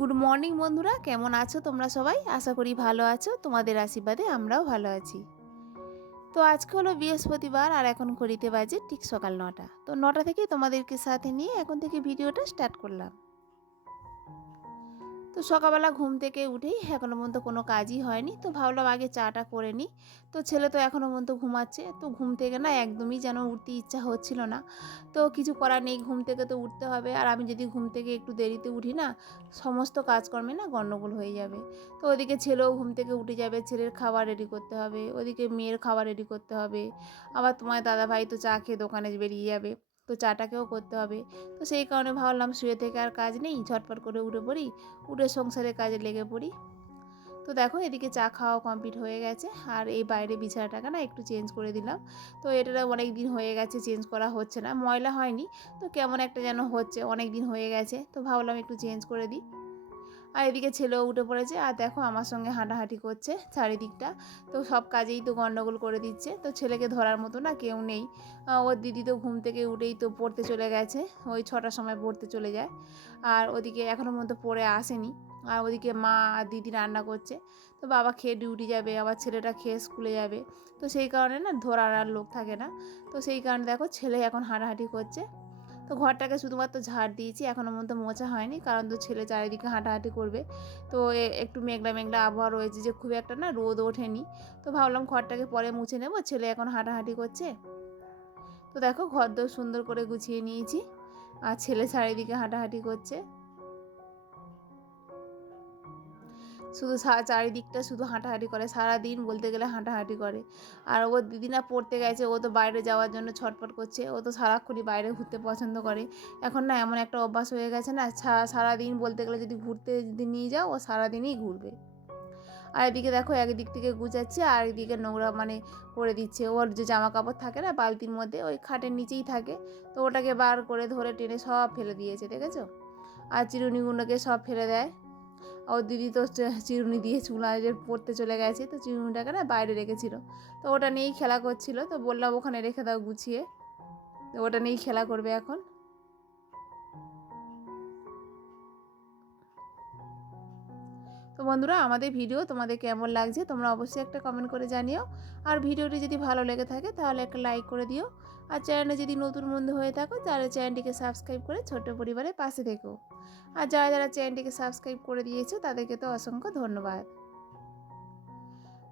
Good morning বন্ধুরা, কেমন আছো তোমরা সবাই? আশা করি ভালো আছো। তোমাদের আশীর্বাদে আমরাও ভালো আছি। তো আজকে হলো বৃহস্পতিবার আর এখন ঘড়িতে বাজে ঠিক সকাল 9টা। তো 9টা থেকে তোমাদেরকে সাথে নিয়ে এখন থেকে ভিডিওটা স্টার্ট করলাম। তো সকালবেলা ঘুম থেকে উঠেই এখনো পর্যন্ত কোনো কাজই হয়নি, তো ভাবলাম আগে চাটা করে নিই। তো ছেলে তো এখনো পর্যন্ত ঘুমাচ্ছে, তো ঘুম থেকে না একদমই যেন উঠতে ইচ্ছা হচ্ছিল না। তো কিছু করার নেই, ঘুম থেকে তো উঠতে হবে। আর আমি যদি ঘুম থেকে একটু দেরিতে উঠি না, সমস্ত কাজকর্মে না গণ্ডগোল হয়ে যাবে। তো ওদিকে ছেলেও ঘুম থেকে উঠে যাবে, ছেলের খাবার রেডি করতে হবে, ওদিকে মেয়ের খাবার রেডি করতে হবে। আবার তোমার দাদাভাই তো চা খেয়ে দোকানে বেরিয়ে যাবে, তো চাটাকেও করতে হবে। তো সেই কারণে ভাবলাম শুয়ে থেকে আর কাজ নেই, ঝটপট করে উঠে পড়ি, উঠে সংসারের কাজে লেগে পড়ি। তো দেখো এদিকে চা খাওয়া কমপ্লিট হয়ে গেছে, আর এই বাইরে বিছানাটাকে না একটু চেঞ্জ করে দিলাম। তো এটা অনেক দিন হয়ে গেছে চেঞ্জ করা হচ্ছে না, ময়লা হয়নি, তো কেমন একটা যেন হচ্ছে, অনেক দিন হয়ে গেছে, তো ভাবলাম একটু চেঞ্জ করে দিই। আর এদিকে ছেলেও উঠে পড়েছে, আর দেখো আমার সঙ্গে হাঁটাহাঁটি করছে চারিদিকটা। তো সব কাজেই তো গন্ডগোল করে দিচ্ছে, তো ছেলেকে ধরার মতো না কেউ নেই। ওর দিদি তো ঘুম থেকে উঠেই তো পড়তে চলে গেছে, ওই 6টার সময় পড়তে চলে যায়। আর ওদিকে এখনও পর্যন্ত পড়ে আসেনি। আর ওদিকে মা আর দিদি রান্না করছে। তো বাবা খেয়ে ডিউটি যাবে, আবার ছেলেটা খেয়ে স্কুলে যাবে। তো সেই কারণে না ধরার আর লোক থাকে না। তো সেই কারণে দেখো ছেলে এখন হাঁটাহাঁটি করছে। তো ঘরটাকে শুধুমাত্র ঝাড় দিয়েছি, এখনও পর্যন্ত মোছা হয়নি, কারণ তো ছেলে চারিদিকে হাঁটাহাঁটি করবে। তো একটু মেঘলা মেঘলা আবহাওয়া রয়েছে, যে খুব একটা না রোদ ওঠেনি। তো ভাবলাম ঘরটাকে পরে মুছে নেব, ছেলে এখন হাঁটাহাঁটি করছে। তো দেখো ঘরদোর সুন্দর করে গুছিয়ে নিয়েছি, আর ছেলে চারিদিকে হাঁটাহাঁটি করছে। শুধু চারিদিকটা শুধু হাঁটাহাঁটি করে, সারাদিন বলতে গেলে হাঁটাহাঁটি করে। আর ওর দিদি না পড়তে গেছে, ও তো বাইরে যাওয়ার জন্য ছটফট করছে, ও তো সারাক্ষণই বাইরে ঘুরতে পছন্দ করে। এখন না এমন একটা অভ্যাস হয়ে গেছে না, সারাদিন বলতে গেলে যদি ঘুরতে যদি নিয়ে যাও, ও সারাদিনই ঘুরবে। আর এদিকে দেখো একদিক থেকে গুছাচ্ছে আর একদিকে নোংরা মানে করে দিচ্ছে। ওর যে জামা কাপড় থাকে না বালতির মধ্যে, ওই খাটের নিচেই থাকে, তো ওটাকে বার করে ধরে টেনে সব ফেলে দিয়েছে, দেখেছো? আর চিরুনিগুলোকে সব ফেলে দেয়। ওর দিদি তো চিরুনি দিয়ে চুল যে পড়তে চলে গেছে, তো চিরুনিটাকে না বাইরে রেখেছিল, তো ওটা নিয়েই খেলা করছিল। তো বললাম ওখানে রেখে দাও গুছিয়ে, তো ওটা নিয়েই খেলা করবে এখন। তো বন্ধুরা, আমাদের ভিডিও তোমাদের কেমন লাগছে তোমরা অবশ্যই একটা কমেন্ট করে জানিও। আর ভিডিওটি যদি ভালো লেগে থাকে তাহলে একটা লাইক করে দিও। আর চ্যানেলে যদি নতুন বন্ধু হয়ে থাকো তাহলে চ্যানেলটিকে সাবস্ক্রাইব করে ছোট্ট পরিবারের পাশে থেকো। আর যারা যারা চ্যানেলটিকে সাবস্ক্রাইব করে দিয়েছো তাদেরকে তো অসংখ্য ধন্যবাদ।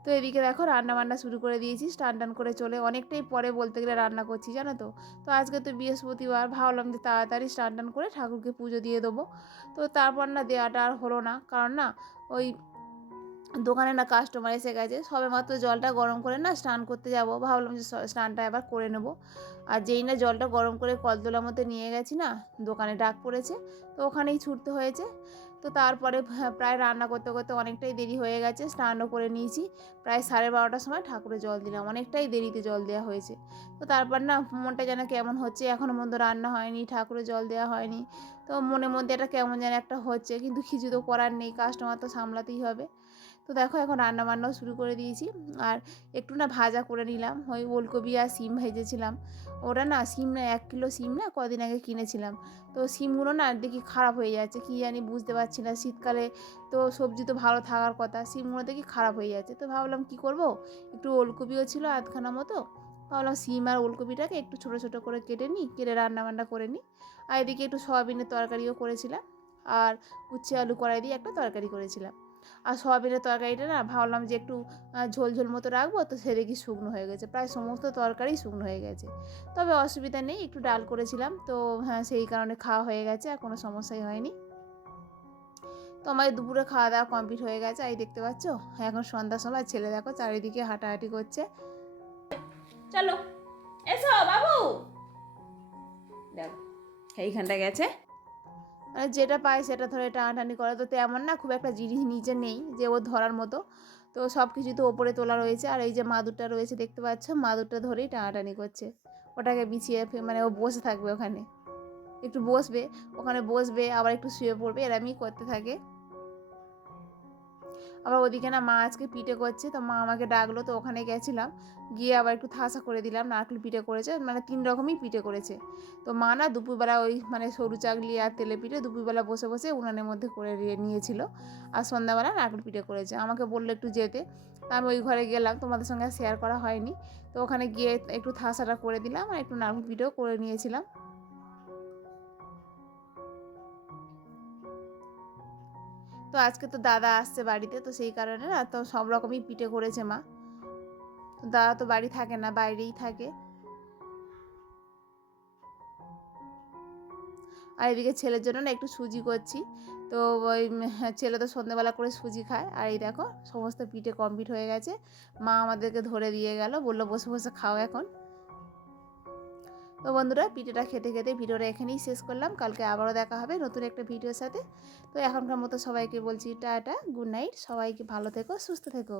তো এদিকে দেখো রান্না বান্না শুরু করে দিয়েছি, স্নান টান করে চলে অনেকটাই পরে বলতে গেলে রান্না করছি, জানো তো। তো আজকে তো বৃহস্পতিবার, ভাবলাম যে তাড়াতাড়ি স্নান টান করে ঠাকুরকে পুজো দিয়ে দেবো। তো তারপর না দেওয়াটা আর হলো না, কারণ না ওই দোকানে না কাস্টমার এসে গেছে, সবেমাত্র জলটা গরম করে না স্নান করতে যাব, ভাবলাম যে স্নানটা এবার করে নেব। আর যেই না জলটা গরম করে কলতলার মধ্যে নিয়ে গেছি না, দোকানে ডাক পড়েছে, তো ওখানেই ছুটতে হয়েছে। তো তারপরে প্রায় রান্না করতে করতে অনেকটাই দেরি হয়ে গেছে, স্নানও করে নিয়েছি। প্রায় 12:30টার সময় ঠাকুরে জল দিলাম, অনেকটাই দেরিতে জল দেওয়া হয়েছে। তো তারপর না মনটা যেন কেমন হচ্ছে, এখনও পর্যন্ত রান্না হয়নি, ঠাকুরে জল দেওয়া হয়নি। তো মনের মধ্যে একটা কেমন যেন একটা হচ্ছে, কিন্তু কিছু তো করার নেই, কাস্টমার তো সামলাতেই হবে। তো দেখো এখন রান্না বান্নাও শুরু করে দিয়েছি। আর একটু না ভাজা করে নিলাম, ওই ওলকপি আর সিম ভেজেছিলাম। ওটা না সিম না 1 কিলো সিম না কদিন আগে কিনেছিলাম। তো সিমগুলো না দেখি খারাপ হয়ে যাচ্ছে, কী জানি বুঝতে পারছি না। শীতকালে তো সবজি তো ভালো থাকার কথা, সিমগুলো দেখি খারাপ হয়ে যাচ্ছে। তো ভাবলাম কি করব, একটু ওলকপিও ছিল আধখানা মতো, ভাবলাম সিম আর ওলকপিটাকে একটু ছোটো ছোটো করে কেটে নিই, কেটে রান্না বান্না করে নিই। আর এদিকে একটু সয়াবিনের তরকারিও করেছিলাম, আর উচ্ছে আলু কড়াই দিয়ে একটা তরকারি করেছিলাম। আর সয়াবিনের তরকারিটা না ভাবলাম যে একটু ঝোল ঝোল মতো রাখবো, তো সে দেখি শুকনো হয়ে গেছে, প্রায় সমস্ত তরকারি শুকনো হয়ে গেছে। তবে অসুবিধা নেই, একটু ডাল করেছিলাম, তো হ্যাঁ সেই কারণে খাওয়া হয়ে গেছে, আর কোনো সমস্যাই হয়নি। তো আমাদের দুপুরে খাওয়া দাওয়া কমপ্লিট হয়ে গেছে। এই দেখতে পাচ্ছ এখন সন্ধ্যার সময় ছেলে দেখো চারিদিকে হাঁটাহাঁটি করছে। চলো এসো বাবু, দেখো এইখানটা গেছে, মানে যেটা পায় সেটা ধরে টানাটানি করে। তো তেমন না খুব একটা জিনিস নিচে নেই যে ও ধরার মতো, তো সব কিছু তো ওপরে তোলা রয়েছে। আর এই যে মাদুরটা রয়েছে দেখতে পাচ্ছ, মাদুরটা ধরেই টানাটানি করছে, ওটাকে বিছিয়ে মানে ও বসে থাকবে ওখানে, একটু বসবে, ওখানে বসবে, আবার একটু শুয়ে পড়বে, এরমই করতে থাকে। আবার ওদিকে না মা আজকে পিঠে করছে, তো মা আমাকে ডাকলো, তো ওখানে গেছিলাম, গিয়ে আবার একটু থাসা করে দিলাম। নারকেল পিঠে করেছে, মানে 3 রকমই পিঠে করেছে। তো মা না দুপুরবেলা ওই মানে সরু চাকলি আর তেলে পিঠে দুপুরবেলা বসে বসে উনানের মধ্যে করে নিয়েছিল, আর সন্ধ্যাবেলা নারকেল পিঠে করেছে। আমাকে বললো একটু যেতে, তা আমি ওই ঘরে গেলাম, তোমাদের সঙ্গে শেয়ার করা হয়নি। তো ওখানে গিয়ে একটু থাসাটা করে দিলাম আর একটু নারকেল পিঠেও করে নিয়েছিলাম। তো আজকে তো দাদা আসছে বাড়িতে, তো সেই কারণে না তো সব রকমই পিঠে করেছে মা। তো দাদা তো বাড়ি থাকে না, বাইরেই থাকে। আর এদিকে ছেলের জন্য না একটু সুজি করছি। তো ওই ছেলে তো সন্ধ্যেবেলা করে সুজি খায়। আর এই দেখো সমস্ত পিঠে কমপ্লিট হয়ে গেছে। মা আমাদেরকে ধরে দিয়ে গেল, বললো বসে বসে খাও এখন। তো বন্ধুরা, পিঠেটা খেতে খেতে ভিডিওটা এখানেই শেষ করলাম। কালকে আবারও দেখা হবে নতুন একটা ভিডিওর সাথে। তো এখনকার মতো সবাইকে বলছি টাটা, গুড নাইট, সবাইকে ভালো থেকো, সুস্থ থেকো।